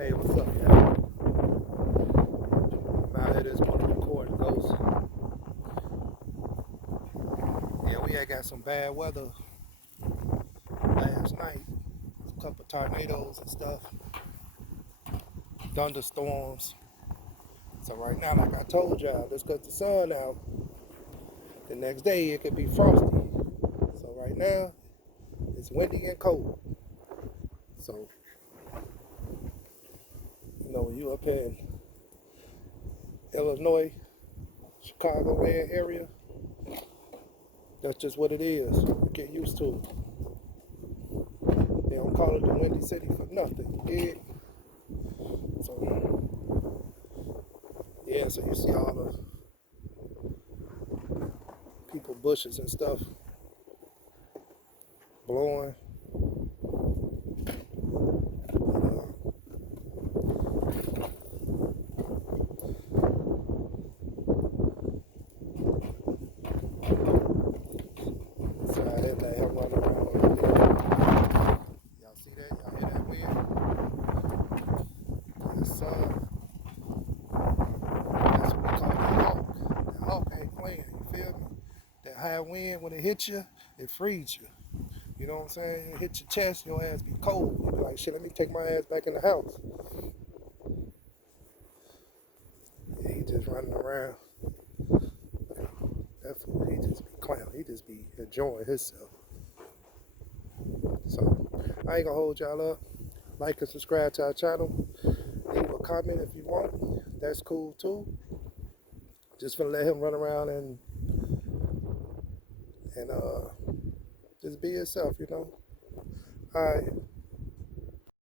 Hey, what's up, y'all? I'm out here just want to record Ghost. Yeah, we had got some bad weather last night. A couple tornadoes and stuff, thunderstorms. So right now, like I told y'all, just cut the sun out. The next day it could be frosty. So right now, it's windy and cold. So, when you up here in Illinois, Chicagoland area, that's just what it is. You get used to it. They don't call it the Windy City for nothing. Yeah. So yeah, so you see all the people, bushes and stuff blowing. So I had let him run around over there. Y'all see that? Y'all hear that wind? The sun. That's what we call the hawk. The hawk ain't playing. You feel me? That high wind, when it hits you, it frees you. You know what I'm saying? It hit your chest, your ass be cold. You be like, shit, let me take my ass back in the house. Yeah, he just running around. That's what he just be clowning. He just be enjoying himself. So I ain't gonna hold y'all up. Like and subscribe to our channel. Leave a comment if you want. That's cool too. Just gonna let him run around and just be himself, All right.